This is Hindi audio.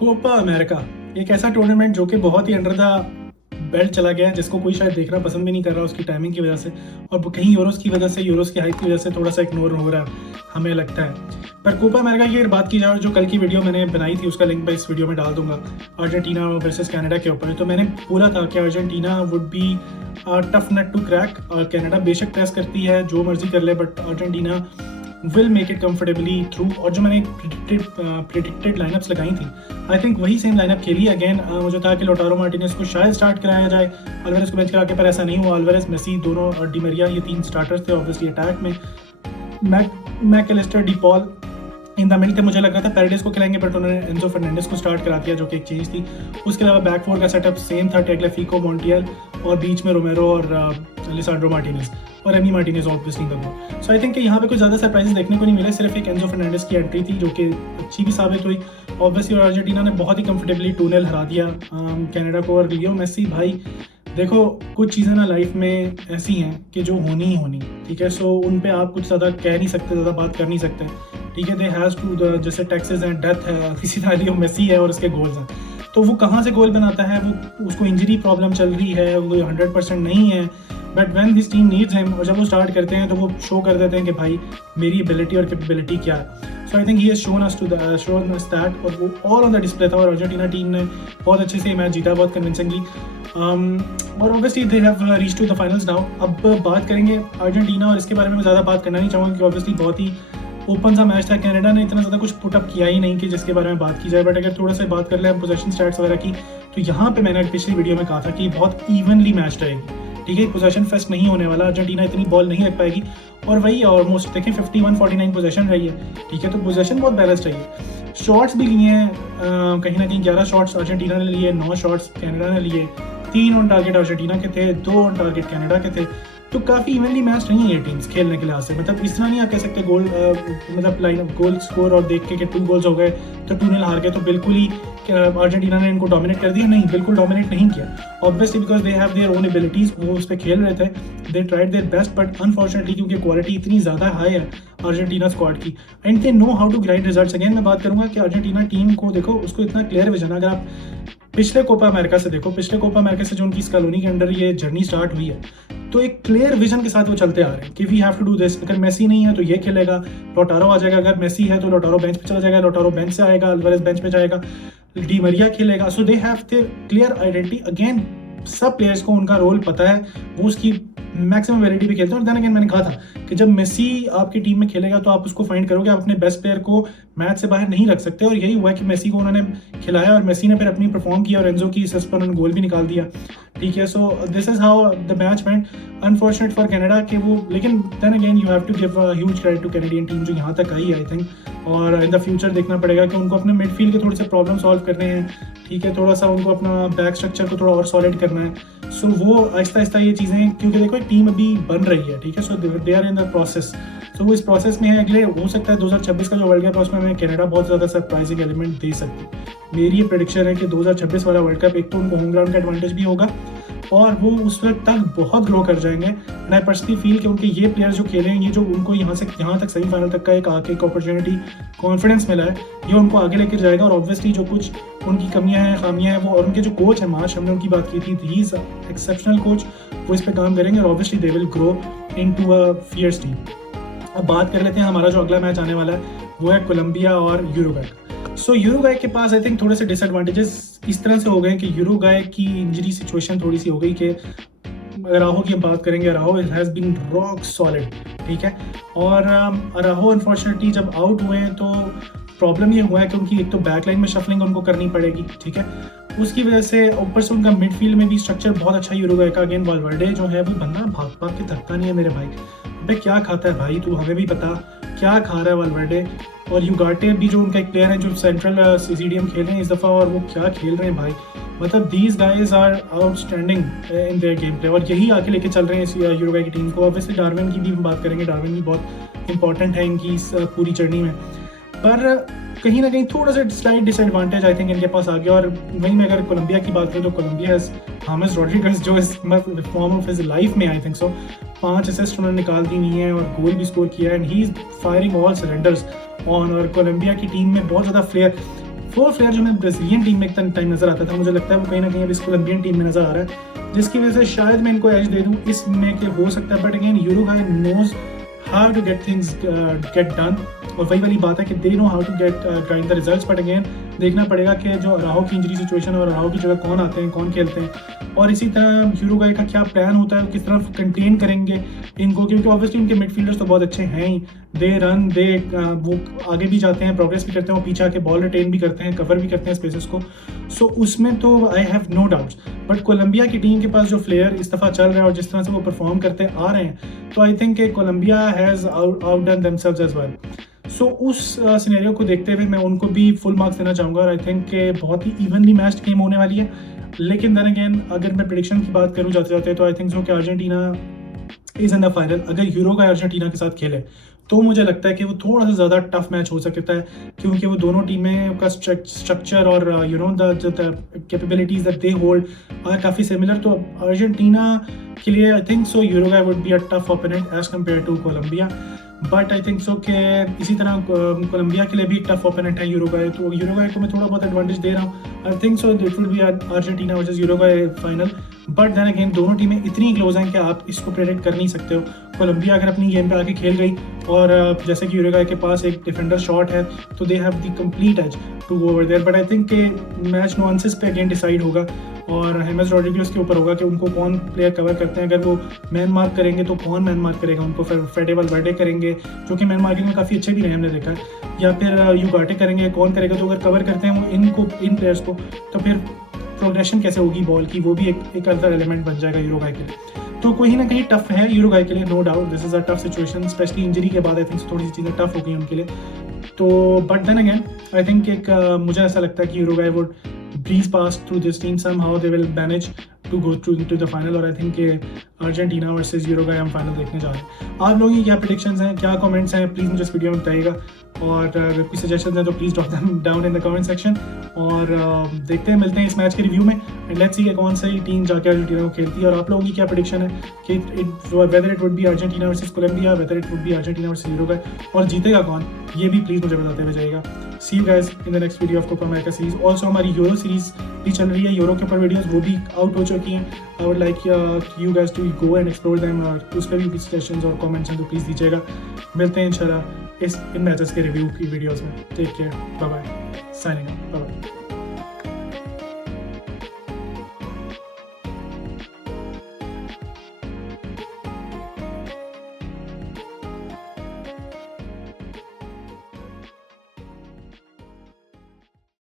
कोपा अमेरिका एक ऐसा टूर्नामेंट जो कि बहुत ही अंडर द बेल्ट चला गया है, जिसको कोई शायद देखना पसंद भी नहीं कर रहा उसकी टाइमिंग की वजह से, और कहीं यूरोस की वजह से, यूरोस की हाइप की वजह से थोड़ा सा इग्नोर हो रहा है हमें लगता है। पर कोपा अमेरिका की अगर बात की जाए, और जो कल की वीडियो मैंने बनाई थी उसका लिंक मैं इस वीडियो में डाल दूंगा, अर्जेंटीना वर्सेस कनाडा के ऊपर, तो मैंने पूरा था कि Argentina would be tough nut to crack. और कनाडा बेशक प्रेस करती है, जो मर्जी कर ले, but Argentina will make it comfortably through. और जो मैंने प्रिडिक्टेड लाइनअप्स लगाई थी, आई थिंक वही सेम लाइनअप खेली अगेन। मुझे था कि लोटारो मार्टिनेज को शायद स्टार्ट कराया जाए, अल्वारेज को बेंच करा के, पर ऐसा नहीं हुआ। अल्वारेज, मेसी दोनों और डी मरिया, ये तीन स्टार्टर्स थे ऑब्वियसली अटैक में। Mac Allister, D Paul in the mid थे। मुझे लग रहा था पैरेडेस को खिलाएंगे, बट उन्होंने एंजो फर्नांडिस को स्टार्ट करा दिया, जो कि एक चेंज थी। उसके अलावा बैक फोर का सेटअप सेम था, टेग्लेफिको, मोंटियल, और बीच में रोमेरो और लिसांड्रो मार्टिनेज और Amy Martinez obviously the. So I think कि यहाँ पे कुछ ज़्यादा सरप्राइजेस देखने को नहीं मिले, सिर्फ एक एंजो फर्नांडिस की एंट्री थी जो कि अच्छी भी साबित हुई ऑब्वियसली। और अर्जेंटीना ने बहुत ही कंफर्टेबली 2-0 हरा दिया कनाडा को। और लियो मेसी भाई, देखो कुछ चीज़ें ना लाइफ में ऐसी हैं कि जो होनी ही होनी, ठीक है। सो उन पे आप कुछ ज़्यादा कह नहीं सकते, ज़्यादा बात कर नहीं सकते, ठीक है। दे हैज़ टू, जैसे टैक्सेस हैं, डेथ है, किसी तरह लियो मेसी है और उसके गोल्स हैं, तो वो कहाँ से गोल बनाता है? वो उसको इंजरी प्रॉब्लम चल रही है, वो 100% नहीं है, but when his team needs him, और जब वो स्टार्ट करते हैं तो वो शो कर देते हैं कि भाई मेरी एबिलिटी और कैपेबिलिटी क्या है। So I think he has shown us that, और वो ऑल ऑन द डिस्प्ले था। और अर्जेंटीना टीम ने बहुत अच्छे से मैच जीता, बहुत कन्विंसिंगली। और obviously they have reach to the finals now. अब बात करेंगे अर्जेंटीना, और इसके बारे में मैं ज़्यादा बात करना नहीं चाहूँगा क्योंकि ऑब्वियसली बहुत ही ओपन सा मैच था। कनाडा ने इतना ज़्यादा कुछ पुटअप किया ही नहीं कि जिसके बारे में बात की जाए। बट अगर थोड़ा सा बात कर ले हम पोजीशन स्टैट्स वगैरह की, तो यहाँ पे मैंने पिछली वीडियो में कहा था कि बहुत इवनली मैच रहेगी, ठीक है। पोजीशन फेस्ट नहीं होने वाला, अर्जेंटीना इतनी बॉल नहीं रख पाएगी। और वही ऑलमोस्ट देखिए 51-49 पोजीशन रही है, ठीक है। तो पोजीशन बहुत बैलेंस चाहिए। शॉट्स भी लिए हैं कहीं ना कहीं, 11 शॉट्स अर्जेंटीना ने लिए, 9 शॉट्स कनाडा ने लिए। 3 ऑन टारगेट अर्जेंटीना के थे, 2 ऑन टारगेट कनाडा के थे। तो काफ़ी इवनली मैच नहीं है ये टीम्स खेलने के लिहाज से। मतलब इस तरह नहीं आप कह सकते गोल मतलब लाइन गोल स्कोर और देख के 2 गोल्स हो गए तो 2-0 हार गए, तो बिल्कुल ही अर्जेंटीना ने इनको डोमिनेट कर दिया। नहीं, बिल्कुल डोमिनेट नहीं किया, obviously because they have their own abilities. वो उस पर खेल रहे थे, they tried their best, but unfortunately क्योंकि क्वालिटी इतनी ज़्यादा हाई है अर्जेंटीना स्क्वाड की, and they know how to grind results. Again मैं बात करूंगा कि अर्जेंटीना टीम को देखो, उसको इतना क्लियर विजन, अगर आप पिछले कोपा अमेरिका से देखो, पिछले कोपा अमेरिका से जो उनकी स्कैलोनी के अंडर ये जर्नी स्टार्ट हुई है, तो एक क्लियर विजन के साथ वो चलते आ रहे हैं कि we have to do this. अगर मेसी नहीं है तो ये खेलेगा, लोटारो आ जाएगा। अगर मेसी है तो लोटारो बेंच पे चला जाएगा, लोटारो बेंच से आएगा, अल्वारेज बेंच पे जाएगा, डी मरिया खेलेगा। So they have their clear identity. Again सब प्लेयर्स को उनका रोल पता है, वो उसकी मैक्सिमम वेरिटी पे खेलते हैं। और देन अगेन मैंने कहा था कि जब मेसी आपकी टीम में खेलेगा तो आप उसको फाइंड करोगे, आप अपने बेस्ट प्लेयर को मैच से बाहर नहीं रख सकते। और यही हुआ कि मेसी को उन्होंने खिलाया और मेसी ने फिर अपनी परफॉर्म किया, और एंजो की असिस्ट पर उन्होंने गोल भी निकाल दिया, ठीक है। So this is how the match went. Unfortunate for Canada के वो, लेकिन then again you have to give a huge credit to Canadian team जो यहाँ तक आई, आई थिंक। और इन द फ्यूचर देखना पड़ेगा कि उनको अपने मिडफील्ड के थोड़े से प्रॉब्लम सॉल्व करने हैं, ठीक है। थोड़ा सा उनको अपना बैक स्ट्रक्चर को थोड़ा और सॉलिड करना है। सो वो आहिस्ता आहिस्ता ये चीज़ें, क्योंकि देखो टीम अभी बन रही है, ठीक है। So they are in the process. तो वो इस प्रोसेस में है। अगले हो सकता है 2026 का जो वर्ल्ड कप है उसमें हमें कनाडा बहुत ज़्यादा सरप्राइजिंग एलिमेंट दे सकती है। मेरी ये प्रेडिक्शन है कि 2026 वाला वर्ल्ड कप, एक तो उनको होम ग्राउंड का एडवांटेज भी होगा और वो उस वक्त तक बहुत ग्रो कर जाएंगे। एंड आई पर्सनली फील कि उनके ये प्लेयर्स जो खेले हैं, ये जो उनको यहाँ तक सेमीफाइनल तक का एक आके एक अपॉर्चुनिटी, कॉन्फिडेंस मिला है, ये उनको आगे लेकर जाएगा। और ऑब्वियसली जो कुछ उनकी कमियां हैं, खामियां हैं, वो, और उनके जो कोच हैं, मार्च हमने उनकी बात की थी, ही इज एक्सेप्शनल कोच, वो इस पर काम करेंगे और obviously they will grow into a fierce team. अब बात कर लेते हैं हमारा जो अगला मैच आने वाला है, वो है कोलंबिया और यूरुग्वे। सो यूरुग्वे के पास आई थिंक थोड़े से डिसएडवांटेजेस इस तरह से हो गए कि यूरुग्वे की इंजरी सिचुएशन थोड़ी सी हो गई कि अराहो की हम बात करेंगे, अराहो हैज़ बीन रॉक सॉलिड, ठीक है। और अराहो अनफॉर्चुनेटली जब आउट हुए हैं तो प्रॉब्लम ये हुआ है कि उनकी एक तो बैकलाइन में शफलिंग उनको करनी पड़ेगी, ठीक है। उसकी वजह से ऊपर से उनका मिडफील्ड में भी स्ट्रक्चर बहुत अच्छा यूरुग्वे का। अगेन वाल्वर्डे जो है वो बंदा भाग भाग के थकता नहीं है मेरे भाई। अबे क्या खाता है भाई तू, हमें भी पता क्या खा रहा है वाल्वर्डे। और युगाटे भी जो उनका एक प्लेयर है जो सेंट्रल सीसीडीएम खेल रहे हैं इस दफ़ा, और वो क्या खेल रहे हैं भाई। मतलब these guys are outstanding in their game play, और यही आके लेके चल रहे हैं इस यूरुग्वे की टीम को। ऑब्वियसली डार्विन की भी हम बात करेंगे, डार्विन भी बहुत इंपॉर्टेंट है इनकी इस पूरी जर्नी में। पर कहीं ना कहीं थोड़ा सा स्लाइट डिसएडवांटेज आई थिंक इनके पास आ गया। और वहीं में अगर कोलंबिया की बात करें तो कोलंबिया हैज हामेस रोड्रिगेज जो इस फॉर्म ऑफ हिज लाइफ में, आई थिंक सो 5 असिस्ट उन्होंने निकाल दी हुई है और गोल भी स्कोर किया है, and he is firing all cylinders on. और कोलंबिया की टीम में बहुत ज़्यादा 4 प्लेयर जो मैं ब्राज़ीलियन टीम में एक टाइम नज़र आता था, मुझे लगता है वो कहीं ना कहीं अब इस कोलंबियन टीम में नज़र आ रहा है, जिसकी वजह से शायद मैं इनको एज दे दूँ इसमें कि हो सकता है। But again Uruguay knows how to get things get done, और वही वाली बात है कि they know how to get grind the results. But again देखना पड़ेगा कि जो अराहो की इंजरी सिचुएशन है और अराहो की जगह कौन आते हैं, कौन खेलते हैं, और इसी तरह यूरुग्वे का क्या प्लान होता है, किस तरह कंटेन करेंगे इनको, क्योंकि ऑब्वियसली उनके मिडफील्डर्स तो बहुत अच्छे हैं ही, दे रन दे वो आगे भी जाते हैं, प्रोग्रेस भी करते हैं, वो पीछे आके बॉल रिटेन भी करते हैं, कवर भी करते हैं स्पेसेस को। सो उसमें तो I have no doubts. But Colombia की टीम के पास जो प्लेयर इस दफ़ा चल रहे हैं और जिस तरह से वो परफॉर्म करते आ रहे हैं, तो I think Colombia has outdone themselves as well. So उस सिनेरियो को देखते हुए मैं उनको भी फुल मार्क्स देना चाहूँगा, और आई थिंक के बहुत ही इवनली मैच्ड गेम होने वाली है। लेकिन देन अगेन अगर मैं प्रेडिक्शन की बात करूँ जाते जाते, तो आई थिंक सो कि Argentina is in the final. अगर यूरुग्वे अर्जेंटीना के साथ खेले तो मुझे लगता है कि वो थोड़ा सा ज़्यादा टफ मैच हो सकता है, क्योंकि वो दोनों टीमें का स्ट्रक्चर और you know the capabilities that they hold are काफ़ी सिमिलर। तो अर्जेंटीना के लिए I think so Uruguay would be a tough opponent as compare to Colombia. But I think so कि इसी तरह कोलंबिया के लिए भी एक टफ ओपोनेंट है यूरुग्वे, तो यूरुग्वे को मैं थोड़ा बहुत एडवांटेज दे रहा हूँ। I think so it will be Argentina versus Uruguay final. But then again दोनों टीमें इतनी क्लोज हैं कि आप इसको प्रेडिक्ट कर नहीं सकते हो। कोलंबिया अगर अपनी गेम पे आके खेल गई और जैसे कि यूरुग्वे के पास एक डिफेंडर शॉट है, तो they have the complete edge to go over there. But I think के मैच नुआंसेस पे अगेन डिसाइड होगा, और हेमस रॉड्रिगेज के ऊपर होगा कि उनको कौन प्लेयर कवर करते हैं। अगर वो मैन मार्क करेंगे तो कौन मैन मार्क करेगा उनको, फिर फेडे वैल्वेर्डे करेंगे जो कि मैन मार्किंग में काफ़ी अच्छे भी रहे हमने देखा है, या फिर युगाटे करेंगे, कौन करेगा। तो अगर कवर करते हैं वो इन प्लेयर्स को, तो फिर प्रोग्रेशन कैसे होगी बॉल की, वो भी एक अदर एलिमेंट बन जाएगा यूरुग्वे के लिए। तो कहीं ना कहीं टफ है यूरुग्वे के लिए, no doubt this is a tough situation, specially injury के बाद आई थिंक थोड़ी सी चीज़ें टफ हो गई उनके लिए। तो but then again I think मुझे ऐसा लगता है कि Uruguay would breeze past through this team, somehow they will manage to go through to the final। और I think Argentina versus Uruguay हम फाइनल देखने जा रहे हैं। आप लोगों की क्या प्रेडिक्शंस हैं, क्या कमेंट्स हैं, प्लीज़ मुझे इस वीडियो में बताइएगा, और अगर कोई सजेशन है तो please drop them down in the comment section. और देखते हैं, मिलते हैं इस मैच के रिव्यू में, एंड लेट्स सी कि कौन सी टीम जाके अर्जेंटीना को खेलती है। और आप लोगों की क्या प्रेडिक्शन है कि whether it would be Argentina versus Colombia, whether it would be Argentina versus Uruguay, और जीतेगा कौन, ये भी प्लीज़ मुझे बताते हुए जाइएगा। See you guys in the next video of Copa America series. Also हमारी यूरो सीरीज भी चल रही है, यूरो के ऊपर वीडियोस वो भी आउट हो चुकी हैं। I would like you guys to go and explore them, और उस पर भी सजेशंस और कमेंट्स हैं तो प्लीज़ दीजिएगा। मिलते हैं इंशाल्लाह इन मैचेस के रिव्यू की वीडियोस में। Take care, bye bye, signing out.